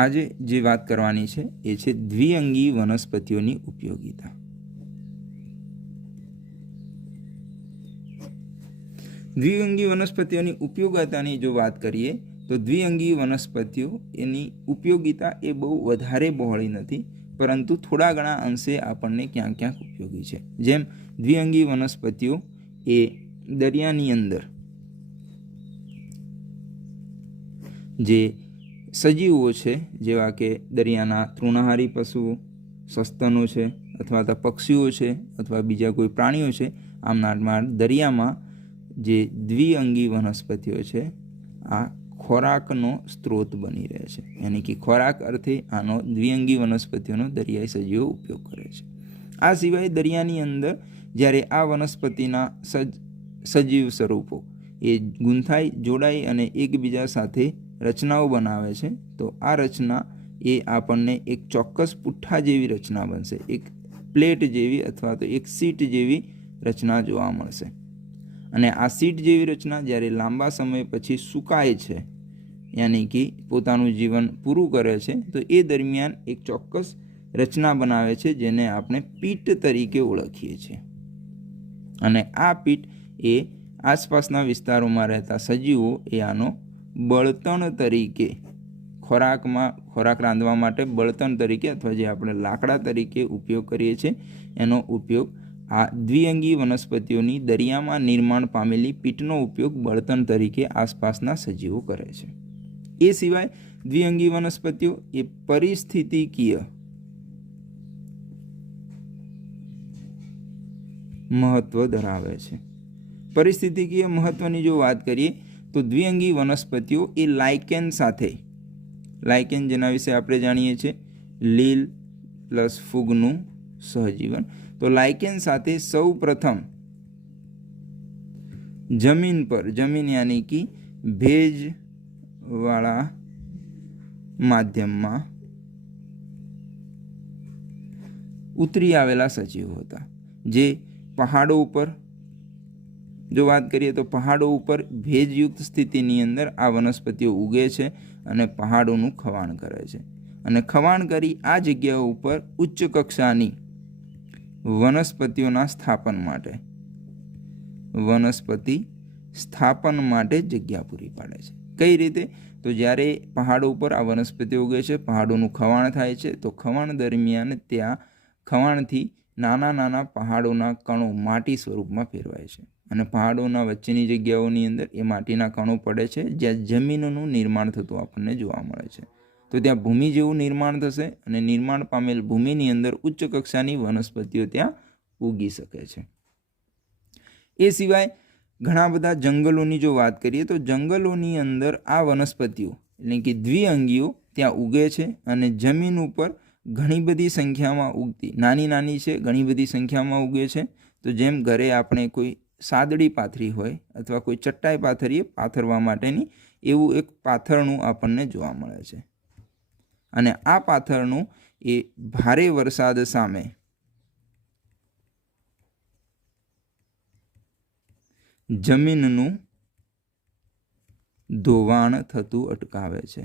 આજે જે વાત કરવાની છે એ છે દ્વિઅંગી વનસ્પતિઓની ઉપયોગિતા। દ્વિઅંગી વનસ્પતિઓની ઉપયોગિતાની જો વાત કરીએ તો દ્વિઅંગી વનસ્પતિઓ એની ઉપયોગિતા એ બહુ વધારે બહોળી નથી, પરંતુ થોડા ઘણા અંશે આપણને ક્યાંક ક્યાંક ઉપયોગી છે। જેમ દ્વિઅંગી વનસ્પતિઓ એ દરિયાની અંદર જે સજીવો છે, જેવા કે દરિયાના તૃણાહારી પશુઓ, સસ્તનો છે, અથવા તો પક્ષીઓ છે, અથવા બીજા કોઈ પ્રાણીઓ છે, આમ દરિયામાં જે દ્વિઅંગી વનસ્પતિઓ છે આ ખોરાકનો સ્ત્રોત બની રહે છે। યાની કે ખોરાક અર્થે આનો દ્વિઅંગી વનસ્પતિઓનો દરિયાઈ સજીવો ઉપયોગ કરે છે। આ સિવાય દરિયાની અંદર જ્યારે આ વનસ્પતિના સજીવ સ્વરૂપો એ ગૂંથાઈ જોડાઈ અને એકબીજા સાથે રચનાઓ બનાવે છે, તો આ રચના એ આપણને એક ચોક્કસ પુઠ્ઠા જેવી રચના બનશે, એક પ્લેટ જેવી અથવા તો એક સીટ જેવી રચના જોવા મળશે। અને આ સીટ જેવી રચના જ્યારે લાંબા સમય પછી સુકાય છે, યાની કે પોતાનું જીવન પૂરું કરે છે, તો એ દરમિયાન એક ચોક્કસ રચના બનાવે છે જેને આપણે પીટ તરીકે ઓળખીએ છીએ। અને આ પીટ એ આસપાસના વિસ્તારોમાં રહેતા સજીવો એ આનો બળતણ તરીકે ખોરાક રાંધવા માટે બળતણ તરીકે અથવા જે આપણે લાકડા તરીકે ઉપયોગ કરીએ છીએ એનો ઉપયોગ આ દ્વિઅંગી વનસ્પતિઓની દરિયામાં નિર્માણ પામેલી પીટનો ઉપયોગ બળતણ તરીકે આસપાસના સજીવો કરે છે। એ સિવાય દ્વિઅંગી વનસ્પતિઓ એ પરિસ્થિતિકીય મહત્વ ધરાવે છે। પરિસ્થિતિકીય મહત્વની જો વાત કરીએ તો દ્વિઅંગી વનસ્પતિઓ એ લાઇકેન સાથે, લાઇકેન જેના વિશે આપણે જાણીએ છીએ લીલ પ્લસ ફૂગનું સહજીવન, તો લાઇકેન સાથે સૌ પ્રથમ જમીન યાની કે ભેજવાળા માધ્યમમાં ઉતરી આવેલા સજીવો હતા। જે પહાડો ઉપર જો વાત કરીએ તો પહાડો ઉપર ભેજયુક્ત સ્થિતિની અંદર આ વનસ્પતિઓ ઉગે છે અને પહાડોનું ખવાણ કરે છે, અને ખવાણ કરી આ જગ્યાઓ ઉપર ઉચ્ચ કક્ષાની વનસ્પતિ સ્થાપન માટે જગ્યા પૂરી પાડે છે। કઈ રીતે? તો જ્યારે પહાડો ઉપર આ વનસ્પતિઓ ઉગે છે, પહાડોનું ખવાણ થાય છે, તો ખવાણ દરમિયાન ત્યાં ખવાણથી નાના નાના પહાડોના કણો માટી સ્વરૂપમાં ફેરવાય છે, અને પહાડોના વચ્ચેની જગ્યાઓની અંદર એ માટીના કણો પડે છે, જ્યાં જમીનનું નિર્માણ થતું આપણને જોવા મળે છે। તો ત્યાં ભૂમિ જેવું નિર્માણ થશે, અને નિર્માણ પામેલ ભૂમિની અંદર ઉચ્ચ કક્ષાની વનસ્પતિઓ ત્યાં ઉગી શકે છે। એ સિવાય ઘણા બધા જંગલોની જો વાત કરીએ તો જંગલોની અંદર આ વનસ્પતિઓ એટલે કે દ્વિઅંગીઓ ત્યાં ઉગે છે, અને જમીન ઉપર ઘણી બધી સંખ્યામાં ઉગતી, નાની નાની છે, ઘણી બધી સંખ્યામાં ઉગે છે। તો જેમ ઘરે આપણે કોઈ સાદડી પાથરી હોય અથવા કોઈ ચટ્ટાઈ પાથરીએ પાથરવા માટેની, એવું એક પાથરણું આપણને જોવા મળે છે, અને આ પાથરણું એ ભારે વરસાદ સામે જમીનનું ધોવાણ થતું અટકાવે છે।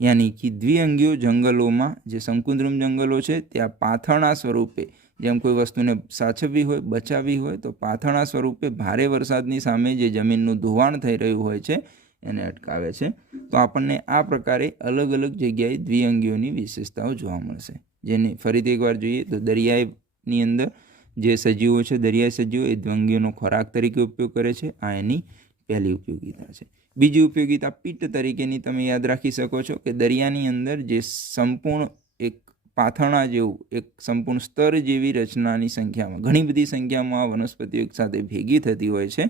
યાની કે દ્વિઅંગીઓ જંગલોમાં જે શંકુદ્રુમ જંગલો છે ત્યાં પાથરણા સ્વરૂપે, જેમ કોઈ વસ્તુને સાચવવી હોય, બચાવવી હોય, તો પાથરણા સ્વરૂપે ભારે વરસાદની સામે જે જમીનનું ધોવાણ થઈ રહ્યું હોય છે એને અટકાવે છે। તો આપણને આ પ્રકારે અલગ અલગ જગ્યાએ દ્વિઅંગીઓની વિશેષતાઓ જોવા મળશે, જેને ફરીથી એકવાર જોઈએ તો દરિયાની અંદર જે સજીવો છે, દરિયાઈ સજીવો એ દ્વિઅંગીઓનો ખોરાક તરીકે ઉપયોગ કરે છે। આ એની પહેલી ઉપયોગિતા છે। બીજી ઉપયોગિતા પીટ તરીકેની તમે યાદ રાખી શકો છો કે દરિયાની અંદર જે સંપૂર્ણ એક પાથરણા જેવું એક સંપૂર્ણ સ્તર જેવી રચનાની સંખ્યામાં, ઘણી બધી સંખ્યામાં વનસ્પતિઓ એક સાથે ભેગી થતી હોય છે,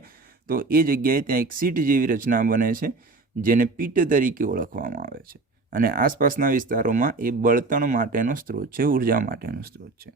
તો એ જગ્યાએ ત્યાં એક સીટ જેવી રચના બને છે જેને પીટ તરીકે ઓળખવામાં આવે છે, અને આસપાસના વિસ્તારોમાં એ બળતણ માટેનો સ્ત્રોત છે, ઉર્જા માટેનો સ્ત્રોત છે।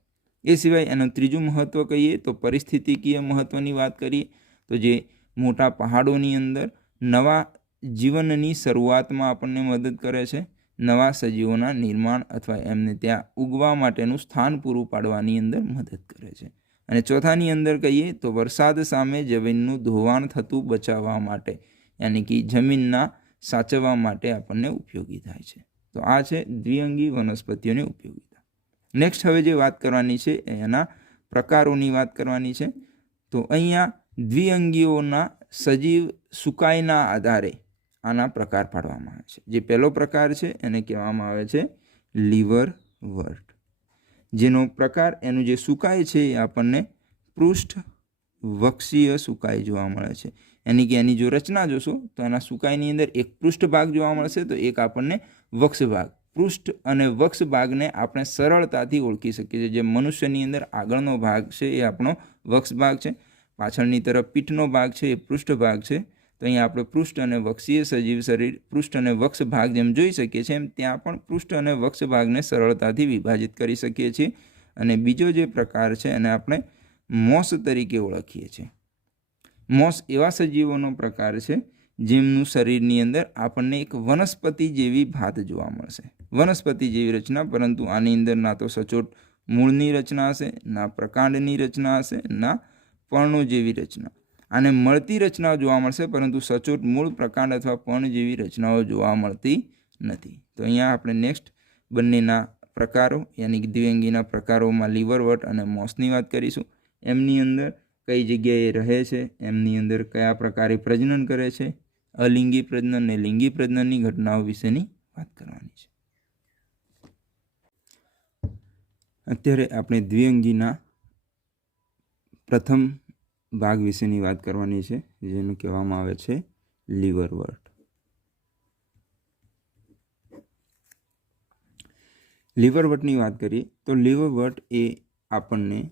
એ સિવાય એનું ત્રીજું મહત્વ કહીએ તો પરિસ્થિતિકીય મહત્વની વાત કરીએ તો જે મોટા પહાડોની અંદર નવા જીવનની શરૂઆતમાં આપણને મદદ કરે છે, નવા સજીવોના નિર્માણ અથવા એમને ત્યાં ઉગવા માટેનું સ્થાન પૂરું પાડવાની અંદર મદદ કરે છે। અને ચોથાની અંદર કહીએ તો વરસાદ સામે જમીનનું ધોવાણ થતું બચાવવા માટે યાની કે જમીનના સાચવવા માટે આપણને ઉપયોગી થાય છે. તો આ છે દ્વિઅંગી વનસ્પતિઓની ઉપયોગિતા. નેક્સ્ટ હવે જે વાત કરવાની છે એના પ્રકારોની વાત કરવાની છે. તો અહીંયા દ્વિઅંગીઓના સજીવ સુકાઈના આધારે આના પ્રકાર પાડવામાં આવે છે. જે પહેલો પ્રકાર છે એને કહેવામાં આવે છે લીવરવર્ટ, જેનો પ્રકાર એનું જે સુકાઈ છે એ આપણને પૃષ્ઠ વક્ષીય સુકાઈ જોવા મળે છે. यानी कि एनी जो रचना जोशो तो एना सुकाईनी अंदर एक पृष्ठ भाग जोवा मळशे तो एक आपने वक्ष भाग. पृष्ठ अने वक्ष भाग ने आपणे सरळताथी ओळखी शकीए छीए. जे मनुष्यनी अंदर आगळनो भाग छे ए आपणो वक्ष भाग छे, पाछळनी तरफ पीठनो भाग छे ए पृष्ठ भाग छे. तो अहीं आपणे पृष्ठ अने वक्षीय सजीव शरीर पृष्ठ अने वक्ष भाग जेम जोई शकीए छीए एम त्यां पण पृष्ठ अने वक्ष भागने सरळताथी विभाजित करी शकीए छीए. अने बीजो जे प्रकार छे एने आपणे मोस तरीके ओळखीए छीए. मोस एवा सजीवोनो प्रकार है जेमनुं शरीरनी अंदर आपने एक वनस्पति जेवी भात जोवा मळशे. वनस्पति जेवी रचना, परंतु आनी अंदर ना तो सचोट मूळनी रचना हशे, ना प्रकांडनी रचना हशे, ना पर्णो जेवी रचना. आने मळती रचना जोवा मळशे, परंतु सचोट मूळ, प्रकांड अथवा पर्ण जेवी रचनाओ जोवा मळती नथी. तो अहींया आपणे नेक्स्ट बंनेना प्रकारो यानी कि द्विअंगीना प्रकारोमां लीवरवर्ट अने मोसनी वात करीशुं. एमनी अंदर कई जग्याए रहे छे, एमनी अंदर कया प्रकारे प्रजनन करे छे, अलिंगी प्रजनन ने लिंगी प्रजनननी घटनाओं विशेनी वात करवानी छे. अत्यारे आपणे द्विअंगीना प्रथम भाग विशेनी वात करवानी छे, जेने कहेवामां आवे छे लीवरवर्ट. लीवरवर्टनी वात करीए तो लीवरवर्ट ए आपणने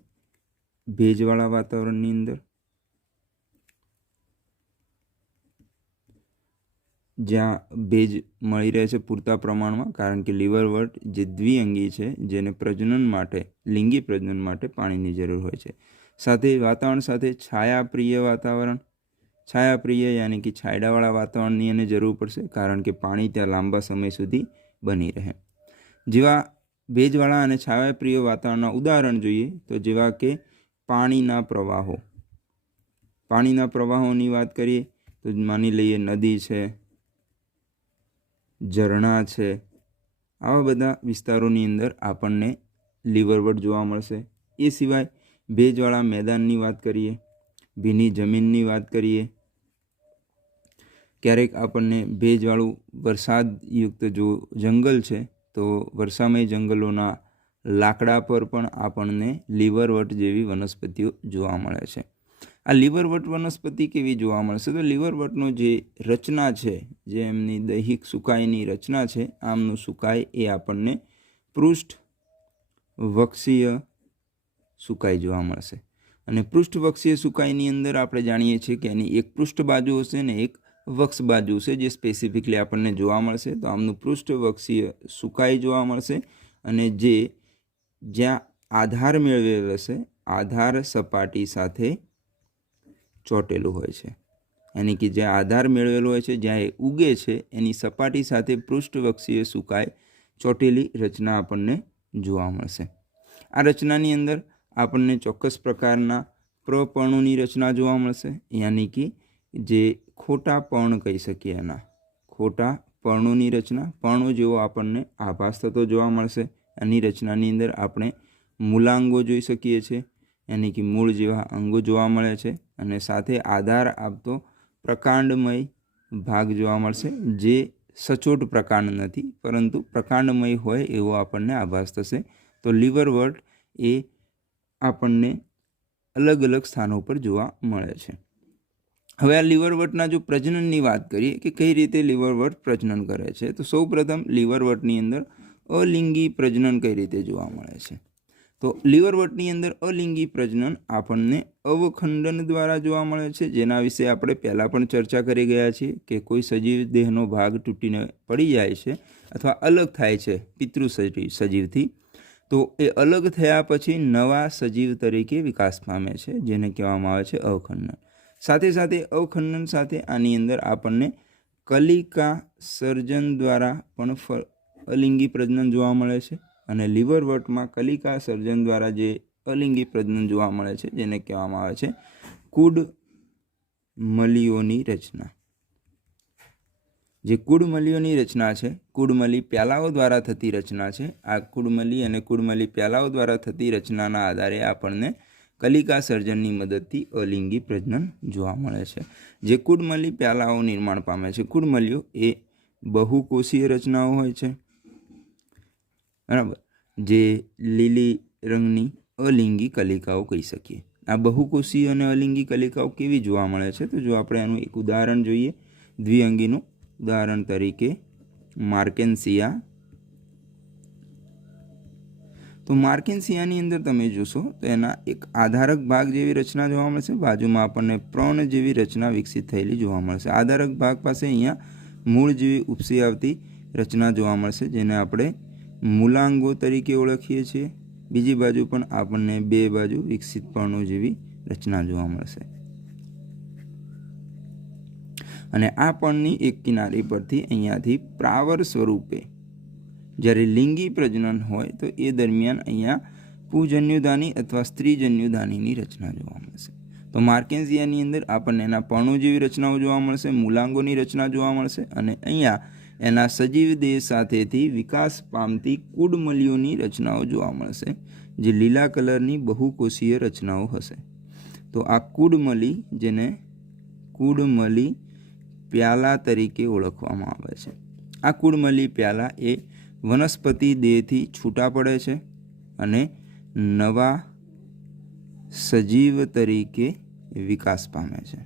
भेजवाळा वातावरणनी अंदर, ज्यां भेज मळी रहे छे पूरता प्रमाणमां, कारण के लीवरवर्ट जे द्विअंगी छे जेने प्रजनन माटे, लिंगी प्रजनन माटे पाणीनी जरूर होय छे. साथे वातावरण साथे छायाप्रिय वातावरण, छायाप्रिय यानी कि छायडावाळा वातावरणनी एने जरूर पड़शे, कारण के पाणी त्यां लांबा समय सुधी बनी रहे. जेवा भेजवाळा अने छायाप्रिय वातावरणना उदाहरण जोईए तो जेवा के पाणीना प्रवाहो. पाणीना प्रवाहोनी वात करीए तो मानी लईए नदी छे, झरणा छे, आवा बधा विस्तारोनी अंदर आपणने लीवरवर्ट जोवा मळशे. ए सिवाय भेजवाळा मैदाननी वात करीए, भीनी जमीननी वात करीए, क्यारेक आपणने भेजवाळुं वरसादयुक्त जो जंगल छे तो वर्षामय जंगलोना लाकड़ा पर पण आपणने लीवरवर्ट जेवी वनस्पतिओ जोवा मळे छे. आ लीवरवर्ट वनस्पति केवी जोवा मळशे तो लीवरवर्टनो जे रचना छे, जे एमनी दैहिक सुकाईनी रचना छे, आमनुं सुकाई ए आपणने पृष्ठ वक्षीय सुकाई जोवा मळशे. अने पृष्ठ वक्षीय सुकाईनी अंदर आपणे जाणीए छीए के एनी एक पृष्ठ बाजू हशे ने एक वक्ष बाजू छे, जे स्पेसिफिकली आपणने जोवा मळशे. तो आमनुं पृष्ठ वक्षीय सुकाई जोवा मळशे. अने जे ज्यां आधार मेळवेल हशे, आधार सपाटी साथे ચોટેલું હોય છે, यानी कि જ્યાં આધાર મેળવેલો હોય છે, જ્યાં એ ઉગે છે એની સપાટી સાથે પૃષ્ઠવક્ષીય સુકાઈ ચોટેલી રચના આપણને જોવા મળશે. આ રચનાની અંદર આપણને ચોક્કસ પ્રકારના પ્રપર્ણોની રચના જોવા મળશે, यानी कि જે ખોટા પર્ણ કહી શકીએ એના ખોટા પર્ણોની રચના. પર્ણો જેવો આપણને આભાસ થતો જોવા મળશે. આની રચનાની અંદર આપણે મૂલાંગો જોઈ શકીએ છીએ, यानी कि मूळ जेवा अंगो जोवा मळे छे. अने साथे आधार आपतो प्रकांडमय भाग जोवा मळशे, जे सचोट प्रकांड नथी परंतु प्रकांडमय होय एवो आपणने आभास थशे. तो लीवरवर्ट ए आपणने अलग अलग स्थानों पर जोवा मळे छे. हवे आ लीवरवर्टना जो प्रजनननी वात करीए कि कई रीते लीवरवर्ट प्रजनन करे छे, तो सौप्रथम लीवरवर्टनी अंदर अलिंगी प्रजनन कई रीते जोवा मळे छे. तो लीवरवर्टनी अंदर अलिंगी प्रजनन आपणने अवखंडन द्वारा जोवा मळे छे, जेना विषे आपणे पहेला पण चर्चा करी गया छीए के कोई सजीव देहनो भाग तूटीने पड़ी जाय छे अथवा अलग थाय छे पितृ सजीवथी, तो ए अलग थया पछी नवा सजीव तरीके विकास पामे छे, जेने कहेवामां आवे छे अवखंडन. साथे साथे अवखंडन साथे आनी अंदर आपणने कलिका सर्जन द्वारा पण अलिंगी प्रजनन जोवा मळे छे. અને લીવરવર્ટમાં કલિકા સર્જન દ્વારા જે અલિંગી પ્રજનન જોવા મળે છે, જેને કહેવામાં આવે છે કુડ મલીઓની રચના. જે કુડમલીઓની રચના છે, કુડમલી પ્યાલાઓ દ્વારા થતી રચના છે. આ કુડમલી અને કુડમલી પ્યાલાઓ દ્વારા થતી રચનાના આધારે આપણને કલિકા સર્જનની મદદથી અલિંગી પ્રજનન જોવા મળે છે. જે કુડમલી પ્યાલાઓ નિર્માણ પામે છે, કુડમલીઓ એ બહુકોષીય રચનાઓ હોય છે, બરાબર, જે લીલી રંગની અલિંગી કલિકાઓ કહી શકીએ. આ બહુકોષીય અને અલિંગી કલિકાઓ કેવી જોવા મળે છે? તો જો આપણે આનું એક ઉદાહરણ જોઈએ દ્વિઅંગીનું, ઉદાહરણ તરીકે માર્કેન્સિયા. તો માર્કેન્સિયાની અંદર તમે જોશો તો એના એક આધારક ભાગ જેવી રચના જોવા મળશે, બાજુમાં આપણને પ્રણ જેવી રચના વિકસિત થયેલી જોવા મળશે. આધારક ભાગ પાસે અહીંયા મૂળ જેવી ઉપસી આવતી રચના જોવા મળશે, જેને આપણે મૂલાંગો તરીકે ઓળખીએ છીએ. બીજી બાજુ પણ આપણને બે બાજુ વિકસિત પર્ણો જેવી રચના જોવા મળશે, અને આ પર્ણની એક કિનારી પરથી અહીંયાથી પ્રાવર સ્વરૂપે જ્યારે લિંગી પ્રજનન હોય તો એ દરમિયાન અહીંયા પુજન્યુધાની અથવા સ્ત્રીજન્યુધાનીની રચના જોવા મળશે. તો માર્કેન્સિયાની અંદર આપણને એના પર્ણો જેવી રચનાઓ જોવા મળશે, મૂલાંગોની રચના જોવા મળશે, અને અહીંયા એના સજીવ દેહ સાથેથી વિકાસ પામતી કુડમલીઓની રચનાઓ જોવા મળશે, જે લીલા કલરની બહુકોષીય રચનાઓ હશે. તો આ કુડમલી, જેને કુડમલી પ્યાલા તરીકે ઓળખવામાં આવે છે, આ કુડમલી પ્યાલા એ વનસ્પતિ દેહથી છૂટા પડે છે અને નવા સજીવ તરીકે વિકાસ પામે છે.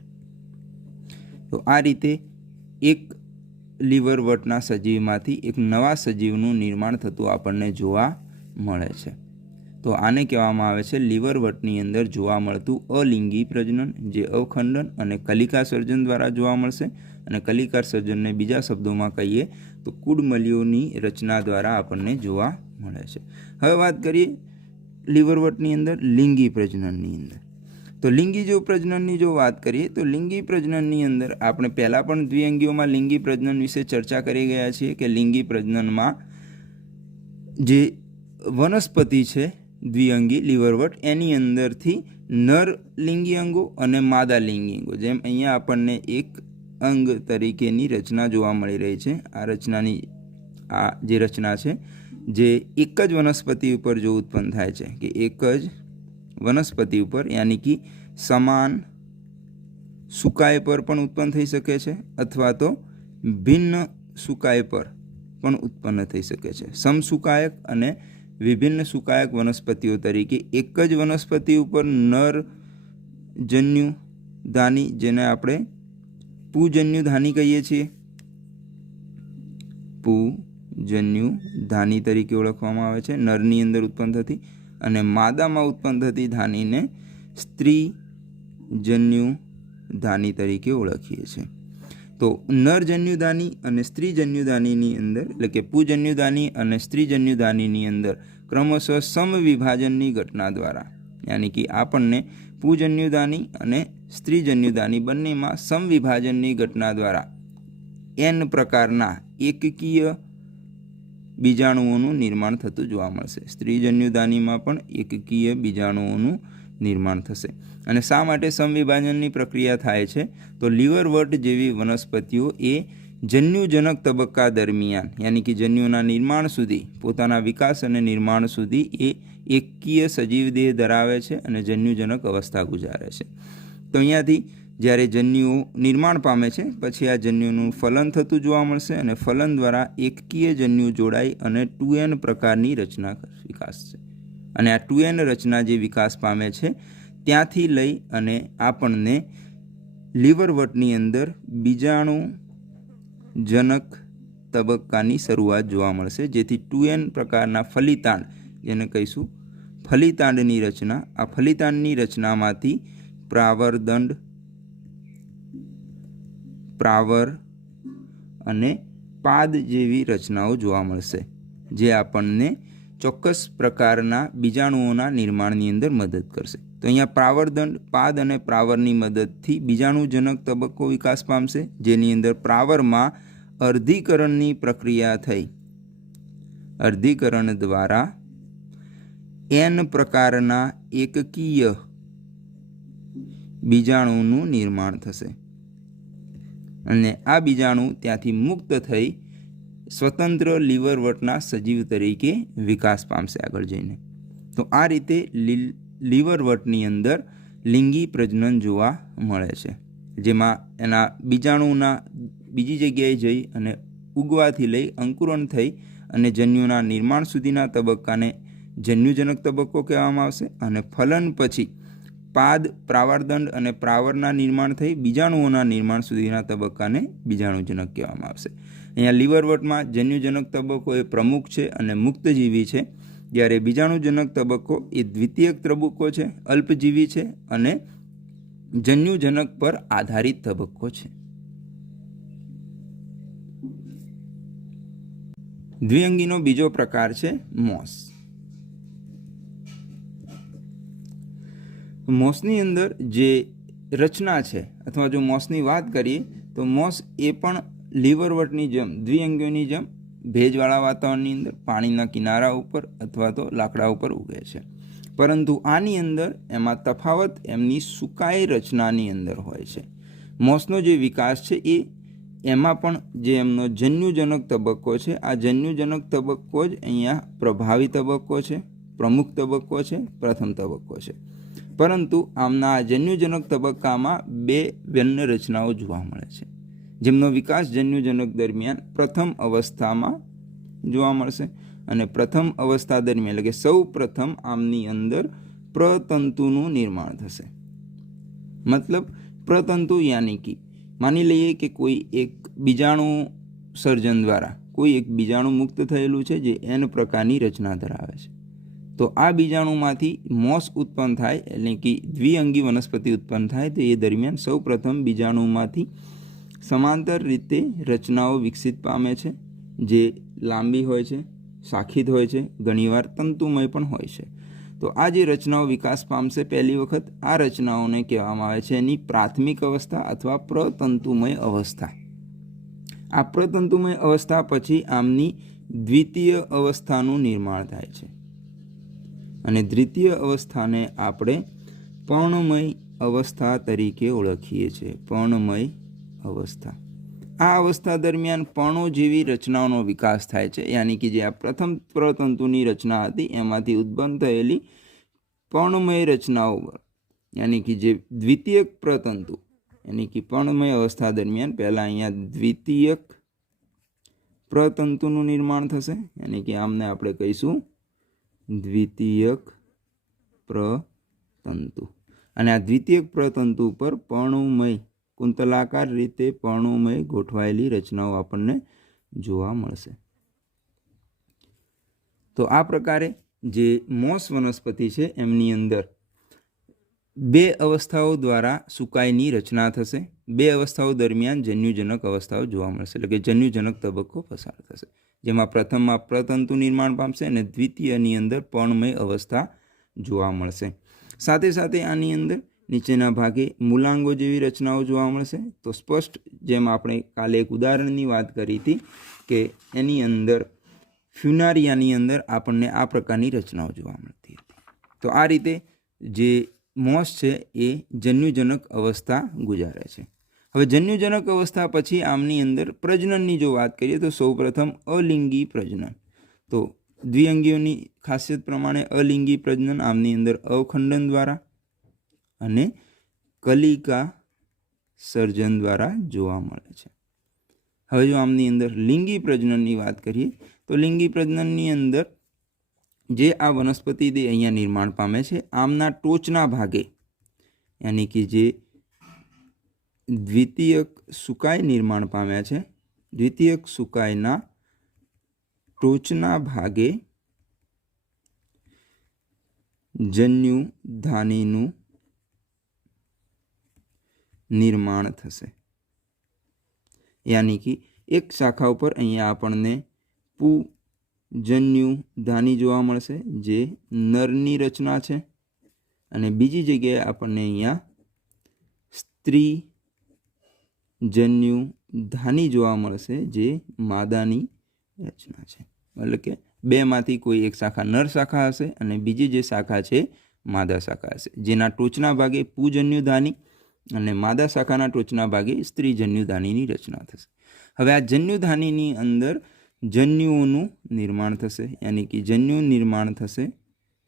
તો આ રીતે એક લીવરવટના સજીવમાંથી એક નવા સજીવનું નિર્માણ થતું આપણને જોવા મળે છે. તો આને કહેવામાં આવે છે લીવરવટની અંદર જોવા મળતું અલિંગી પ્રજનન, જે અવખંડન અને કલિકા સર્જન દ્વારા જોવા મળશે. અને કલિકા સર્જનને બીજા શબ્દોમાં કહીએ તો કુડમલીઓની રચના દ્વારા આપણને જોવા મળે છે. હવે વાત કરીએ લીવરવટની અંદર લિંગી પ્રજનનની અંદર. તો લિંગી પ્રજનનની જો વાત કરીએ તો લિંગી પ્રજનનની અંદર આપણે પહેલાં પણ દ્વિઅંગીઓમાં લિંગી પ્રજનન વિશે ચર્ચા કરી ગયા છીએ કે લિંગી પ્રજનનમાં જે વનસ્પતિ છે દ્વિઅંગી લીવરવટ, એની અંદરથી નર લિંગી અંગો અને માદા લિંગી અંગો, જેમ અહીંયા આપણને એક અંગ તરીકેની રચના જોવા મળી રહી છે. આ રચનાની આ જે રચના છે જે એક જ વનસ્પતિ ઉપર જો ઉત્પન્ન થાય છે કે એક જ વનસ્પતિ ઉપર, યાની કે સમાન સુકાય પર પણ ઉત્પન્ન થઈ શકે છે અથવા તો ભિન્ન સુકાય પર પણ ઉત્પન્ન થઈ શકે છે. સમસુકાયક અને વિભિન્ન સુકાયક વનસ્પતિઓ તરીકે એક જ વનસ્પતિ ઉપર નર જન્યુધાની, જેને આપણે પુજન્યુધાની કહીએ છીએ, પુજન્યુધાની તરીકે ઓળખવામાં આવે છે, નરની અંદર ઉત્પન્ન થતી, અને માદામાં ઉત્પન્ન થતી ધાનીને સ્ત્રીજન્યુધાની તરીકે ઓળખીએ છીએ. તો નરજન્યુધાની અને સ્ત્રીજન્યુધાનીની અંદર, એટલે કે પુજન્યુધાની અને સ્ત્રીજન્યુધાનીની અંદર ક્રમશઃ સમવિભાજનની ઘટના દ્વારા, યાની કે આપણને પુજન્યુધાની અને સ્ત્રીજન્યુધાની બંનેમાં સમવિભાજનની ઘટના દ્વારા n પ્રકારના એકકીય બીજાણુઓનું નિર્માણ થતું જોવા મળશે. સ્ત્રીજન્યુધાનીમાં પણ એકકીય બીજાણુઓનું નિર્માણ થશે. અને શા માટે સમવિભાજનની પ્રક્રિયા થાય છે? તો લીવરવટ જેવી વનસ્પતિઓ એ જન્યુજનક તબક્કા દરમિયાન, યાની કે જન્યુના નિર્માણ સુધી, પોતાના વિકાસ અને નિર્માણ સુધી એ એકકીય સજીવ દેહ ધરાવે છે અને જન્યુજનક અવસ્થા ગુજારે છે. તો અહીંયાથી જ્યારે જન્યુઓ નિર્માણ પામે છે પછી આ જન્યુનું ફલન થતું જોવા મળશે, અને ફલન દ્વારા એકકીય જન્યુ જોડાઈ અને 2n પ્રકારની રચના વિકાસ છે. અને આ 2n રચના જે વિકાસ પામે છે ત્યાંથી લઈ અને આપણને લીવરવટની અંદર બીજાણુજનક તબક્કાની શરૂઆત જોવા મળશે, જેથી 2n પ્રકારના ફલિતાંડ, જેને કહીશું ફલિતાંડની રચના, આ ફલિતાંડની રચનામાંથી પ્રાવરદંડ, પ્રાવર અને પાદ જેવી રચનાઓ જોવા મળશે, જે આપણને ચોક્કસ પ્રકારના બીજાણુઓના નિર્માણની અંદર મદદ કરશે. તો અહીંયા પ્રાવરદંડ, પાદ અને પ્રાવરની મદદથી બીજાણુજનક તબક્કો વિકાસ પામશે, જેની અંદર પ્રાવરમાં અર્ધીકરણની પ્રક્રિયા થઈ, અર્ધીકરણ દ્વારા n પ્રકારના એકકીય બીજાણુનું નિર્માણ થશે. અને આ બીજાણુ ત્યાંથી મુક્ત થઈ સ્વતંત્ર લીવરવટના સજીવ તરીકે વિકાસ પામશે આગળ જઈને. તો આ રીતે લીવરવટની અંદર લિંગી પ્રજનન જોવા મળે છે, જેમાં એના બીજાણુના બીજી જગ્યાએ જઈ અને ઉગવાથી લઈ અંકુરણ થઈ અને જન્યુના નિર્માણ સુધીના તબક્કાને જન્યુજનક તબક્કો કહેવામાં આવશે. અને ફલન પછી પાદ, પ્રાવારદંડ અને પ્રાવરના નિર્માણ થઈ બીજાણુઓના નિર્માણ સુધીના તબક્કાને બીજાણુજનક કહેવામાં આવશે. અહીંયા લીવરવટમાં જન્યુજનક તબક્કો એ પ્રમુખ છે અને મુક્તજીવી છે, જ્યારે બીજાણુજનક તબક્કો એ દ્વિતીયક તબક્કો છે, અલ્પજીવી છે અને જન્યુજનક પર આધારિત તબક્કો છે. દ્વિઅંગીનો બીજો પ્રકાર છે મોસ. મોસની અંદર જે રચના છે, અથવા જો મોસની વાત કરીએ તો મોસ એ પણ લીવરવટની જેમ, દ્વિઅંગીઓની જેમ ભેજવાળા વાતાવરણની અંદર પાણીના કિનારા ઉપર અથવા તો લાકડા ઉપર ઉગે છે. પરંતુ આની અંદર એમાં તફાવત એમની સુકાઈ રચનાની અંદર હોય છે. મોસનો જે વિકાસ છે એ એમાં પણ જે એમનો જન્યુજનક તબક્કો છે, આ જન્યુજનક તબક્કો જ અહીંયા પ્રભાવી તબક્કો છે, પ્રમુખ તબક્કો છે, પ્રથમ તબક્કો છે. પરંતુ આમના જન્યુજનક તબક્કામાં બે ભિન્ન રચનાઓ જોવા મળે છે, જેમનો વિકાસ જન્યુજનક દરમિયાન પ્રથમ અવસ્થામાં જોવા મળશે. અને પ્રથમ અવસ્થા દરમિયાન એટલે કે સૌ પ્રથમ આમની અંદર પ્રતંતુનું નિર્માણ થશે. મતલબ પ્રતંતુ યાની કે માની લઈએ કે કોઈ એક બીજાણુ સર્જન દ્વારા કોઈ એક બીજાણુ મુક્ત થયેલું છે જે એન પ્રકારની રચના ધરાવે છે. તો આ બીજાણુમાંથી મોસ ઉત્પન્ન થાય એટલે કે દ્વિઅંગી વનસ્પતિ ઉત્પન્ન થાય, તો એ દરમિયાન સૌ પ્રથમ બીજાણુમાંથી સમાંતર રીતે રચનાઓ વિકસિત પામે છે, જે લાંબી હોય છે, શાખિત હોય છે, ઘણીવાર તંતુમય પણ હોય છે. તો આ જે રચનાઓ વિકાસ પામશે પહેલી વખત, આ રચનાઓને કહેવામાં આવે છે એની પ્રાથમિક અવસ્થા અથવા પ્રતંતુમય અવસ્થા. આ પ્રતંતુમય અવસ્થા પછી આમની દ્વિતીય અવસ્થાનું નિર્માણ થાય છે અને દ્વિતીય અવસ્થાને આપણે પર્ણમય અવસ્થા તરીકે ઓળખીએ છીએ. પર્ણમય અવસ્થા. આ અવસ્થા દરમિયાન પર્ણો જેવી રચનાઓનો વિકાસ થાય છે, યાની કે જે આ પ્રથમ પ્રતંતુની રચના હતી એમાંથી ઉત્પન્ન થયેલી પર્ણમય રચનાઓ, યાની કે જે દ્વિતીયક પ્રતંતુ, યાની કે પર્ણમય અવસ્થા દરમિયાન પહેલાં અહીંયા દ્વિતીયક પ્રતંતુનું નિર્માણ થશે, યાની કે આમને આપણે કહીશું દ્વિતીયક પ્રતંતુ. અને આ દ્વિતીયક પ્રતંતુ પર પર્ણુમય, કુંતલાકાર રીતે પર્ણુમય ગોઠવાયેલી રચનાઓ આપણને જોવા મળશે. તો આ પ્રકારે જે મોસ વનસ્પતિ છે એમની અંદર બે અવસ્થાઓ દ્વારા સુકાઈની રચના થશે. બે અવસ્થાઓ દરમિયાન જન્યુજનક અવસ્થાઓ જોવા મળશે, એટલે કે જન્યુજનક તબક્કો પસાર થશે, જેમાં પ્રથમમાં પ્રતંતુ નિર્માણ પામશે અને દ્વિતીયની અંદર પર્ણમય અવસ્થા જોવા મળશે. સાથે સાથે આની અંદર નીચેના ભાગે મૂલાંગો જેવી રચનાઓ જોવા મળશે. તો સ્પષ્ટ જેમ આપણે કાલે એક ઉદાહરણની વાત કરી હતી કે એની અંદર ફ્યુનારિયાની અંદર આપણને આ પ્રકારની રચનાઓ જોવા મળતી હતી. તો આ રીતે જે મોસ છે એ જન્યુજનક અવસ્થા ગુજારે છે. હવે જન્યુજનક અવસ્થા પછી આમની અંદર પ્રજનનની જો વાત કરીએ તો સૌપ્રથમ અલિંગી પ્રજનન. તો દ્વિઅંગીઓની ખાસિયત પ્રમાણે અલિંગી પ્રજનન આમની અંદર અવખંડન દ્વારા અને કલિકા સર્જન દ્વારા જોવા મળે છે. હવે જો આમની અંદર લિંગી પ્રજનનની વાત કરીએ તો લિંગી પ્રજનનની અંદર જે આ વનસ્પતિ દેહ અહીંયા નિર્માણ પામે છે, આમના ટોચના ભાગે યાની કે જે દ્વિતીયક સુકાઈ નિર્માણ પામ્યા છે, દ્વિતીયક સુકાઈના ટોચના ભાગે જન્યુધાનીનું નિર્માણ થશે. યાની કે એક શાખા ઉપર અહીંયા આપણને પુજન્યુધાની જોવા મળશે જે નરની રચના છે, અને બીજી જગ્યાએ આપણને અહીંયા સ્ત્રી જન્યુધાની જોવા મળશે જે માદાની રચના છે. એટલે કે બેમાંથી કોઈ એક શાખા નર શાખા હશે અને બીજી જે શાખા છે માદા શાખા હશે, જેના ટોચના ભાગે પુજન્યુધાની અને માદા શાખાના ટોચના ભાગે સ્ત્રી જન્યુધાનીની રચના થશે. હવે આ જન્યુધાનીની અંદર જન્યુઓનું નિર્માણ થશે, યાની કે જન્યુ નિર્માણ થશે.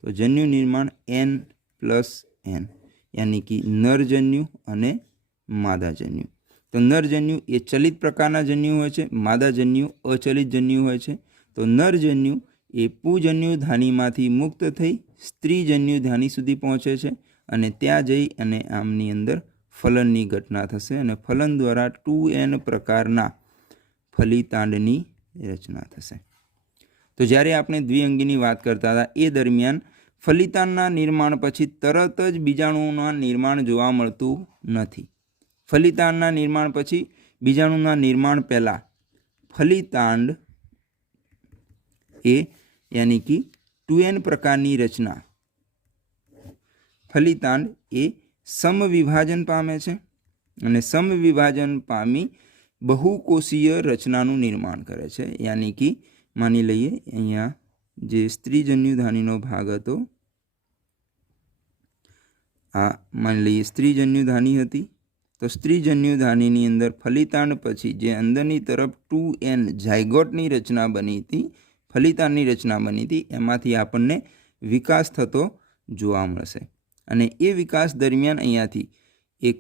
તો જન્યુ નિર્માણ N+N, યાની કે નરજન્યુ અને માદાજન્યુ. તો નરજન્યુ એ ચલિત પ્રકારના જન્યુ હોય છે, માદાજન્યુ અચલિત જન્યુ હોય છે. તો નરજન્યુ એ પુજન્યુ ધાનીમાંથી મુક્ત થઈ સ્ત્રીજન્યુ ધાની સુધી પહોંચે છે અને ત્યાં જઈ અને આમની અંદર ફલનની ઘટના થશે અને ફલન દ્વારા 2N પ્રકારના ફલિતાંડની રચના થશે. તો જ્યારે આપણે દ્વિઅંગીની વાત કરતા હતા એ દરમિયાન ફલિતાંડના નિર્માણ પછી તરત જ બીજાણુઓના નિર્માણ જોવા મળતું નથી. ફલિતાંડના નિર્માણ પછી બીજાણુના નિર્માણ પહેલાં ફલિતાંડ એ યાની કે 2N પ્રકારની રચના, ફલિતાંડ એ સમવિભાજન પામે છે અને સમવિભાજન પામી બહુકોષીય રચનાનું નિર્માણ કરે છે. યાની કે માની લઈએ અહીંયા જે સ્ત્રીજન્યુધાનીનો ભાગ હતો, આ માની લઈએ સ્ત્રીજન્યુધાની હતી. તો સ્ત્રીજન્યુધાનીની અંદર ફલિતાંડ પછી જે અંદરની તરફ 2N ઝાયગોટની રચના બની હતી, ફલિતાંડની રચના બની હતી, એમાંથી આપણને વિકાસ થતો જોવા મળશે. અને એ વિકાસ દરમિયાન અહીંયાથી એક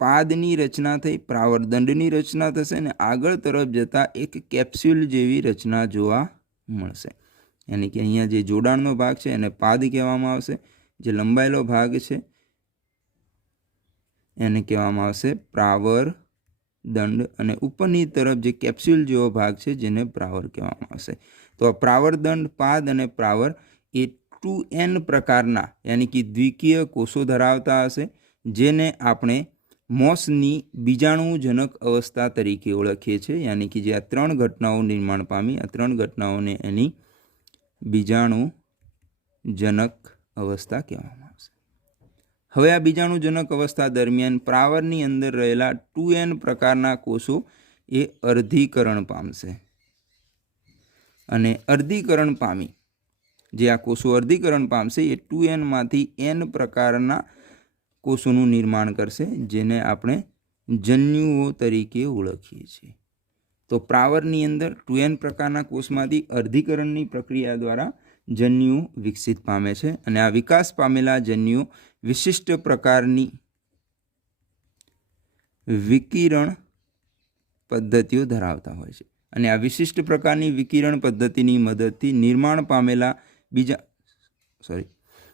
પાદની રચના થઈ, પ્રાવરદંડની રચના થશે અને આગળ તરફ જતાં એક કેપ્સ્યુલ જેવી રચના જોવા મળશે. યાની કે અહીંયા જે જોડાણનો ભાગ છે એને પાદ કહેવામાં આવશે, જે લંબાયેલો ભાગ છે એને કહેવામાં આવશે પ્રાવરદંડ અને ઉપરની તરફ જે કેપ્સ્યુલ જેવો ભાગ છે જેને પ્રાવર કહેવામાં આવશે. તો આ પ્રાવરદંડ, પાદ અને પ્રાવર એ 2N પ્રકારના યાની કે દ્વિકીય કોષો ધરાવતા હશે, જેને આપણે મોસની બીજાણુજનક અવસ્થા તરીકે ઓળખીએ છીએ. યાની કે જે આ 3 ઘટનાઓ નિર્માણ પામી, આ 3 ઘટનાઓને એની બીજાણુજનક અવસ્થા કહેવામાં આવશે. હવે આ બીજાણુજનક અવસ્થા દરમિયાન પ્રાવરની અંદર રહેલા 2N પ્રકારના કોષો એ અર્ધીકરણ પામશે અને અર્ધીકરણ પામી જે આ કોષો અર્ધીકરણ પામશે એ 2Nમાંથી N પ્રકારના કોષોનું નિર્માણ કરશે, જેને આપણે જન્યુઓ તરીકે ઓળખીએ છીએ. તો પ્રાવરની અંદર 2N પ્રકારના કોષમાંથી અર્ધીકરણની પ્રક્રિયા દ્વારા જન્યુઓ વિકસિત પામે છે અને આ વિકાસ પામેલા જન્યુઓ વિશિષ્ટ પ્રકારની વિકિરણ પદ્ધતિઓ ધરાવતા હોય છે અને આ વિશિષ્ટ પ્રકારની વિકિરણ પદ્ધતિની મદદથી નિર્માણ પામેલા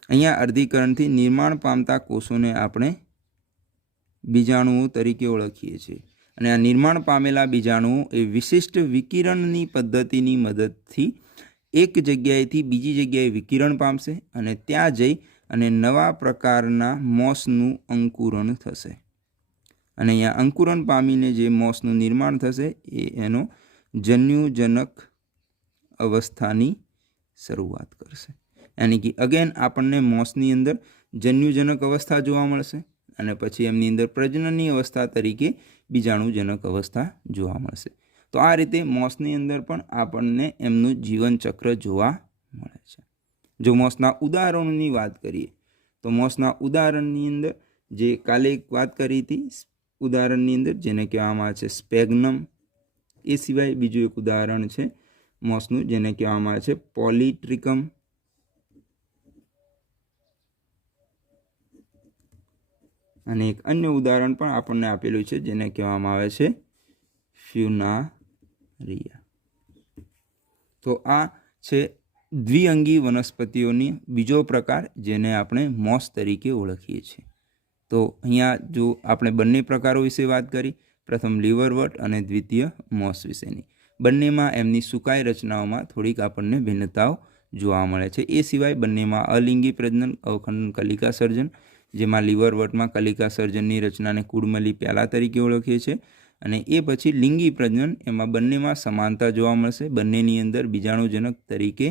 અહીંયા અર્ધીકરણથી નિર્માણ પામતા કોષોને આપણે બીજાણુઓ તરીકે ઓળખીએ છીએ. અને આ નિર્માણ પામેલા બીજાણુઓ એ વિશિષ્ટ વિકિરણની પદ્ધતિની મદદથી એક જગ્યાએથી બીજી જગ્યાએ વિકિરણ પામશે અને ત્યાં જઈ અને નવા પ્રકારના મોસનું અંકુરણ થશે. અને અહીંયા અંકુરણ પામીને જે મોસનું નિર્માણ થશે એ એનો જન્યુજનક અવસ્થાની શરૂઆત કરશે. યાની કે અગેન આપણને મોસની અંદર જન્યુજનક અવસ્થા જોવા મળશે અને પછી એમની અંદર પ્રજનનની અવસ્થા તરીકે બીજાણુજનક અવસ્થા જોવા મળશે. તો આ રીતે મોસની અંદર પણ આપણને એમનું જીવનચક્ર જોવા મળે છે. જો મોસના ઉદાહરણોની વાત કરીએ તો મોસના ઉદાહરણની અંદર જે કાલે એક વાત કરી હતી ઉદાહરણની અંદર જેને કહેવામાં આવે છે સ્પેગ્નમ, એ સિવાય બીજું એક ઉદાહરણ છે મોસનું જેને કહેવામાં આવે છે પોલિટ્રિકમ, અને એક અન્ય ઉદાહરણ પણ આપણને આપેલું છે જેને કહેવામાં આવે છે ફ્યુનારિયા. તો આ છે દ્વિઅંગી વનસ્પતિઓની બીજો પ્રકાર જેને આપણે મોસ તરીકે ઓળખીએ છીએ. તો અહીંયા જો આપણે બંને પ્રકારો વિશે વાત કરી, પ્રથમ લીવરવર્ટ અને દ્વિતીય મોસ વિશેની, બંનેમાં એમની સુકાઈ રચનાઓમાં થોડીક આપણને ભિન્નતાઓ જોવા મળે છે. એ સિવાય બંનેમાં અલિંગી પ્રજનન, અવખંડન, કલિકા સર્જન, જેમાં લીવરવર્ટમાં કલિકા સર્જનની રચનાને કુડમલી પ્યાલા તરીકે ઓળખીએ છીએ અને એ પછી લિંગી પ્રજનન, એમાં બંનેમાં સમાનતા જોવા મળશે. બંનેની અંદર બીજાણુજનક તરીકે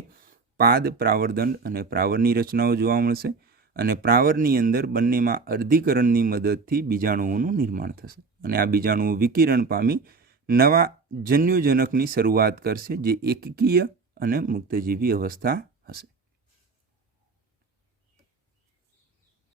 પાદ, પ્રાવરદંડ અને પ્રાવરની રચનાઓ જોવા મળશે અને પ્રાવરની અંદર બંનેમાં અર્ધીકરણની મદદથી બીજાણુઓનું નિર્માણ થશે અને આ બીજાણુઓ વિકિરણ પામી નવા જન્યુજનકની શરૂઆત કરશે જે એકકીય અને મુક્તજીવી અવસ્થા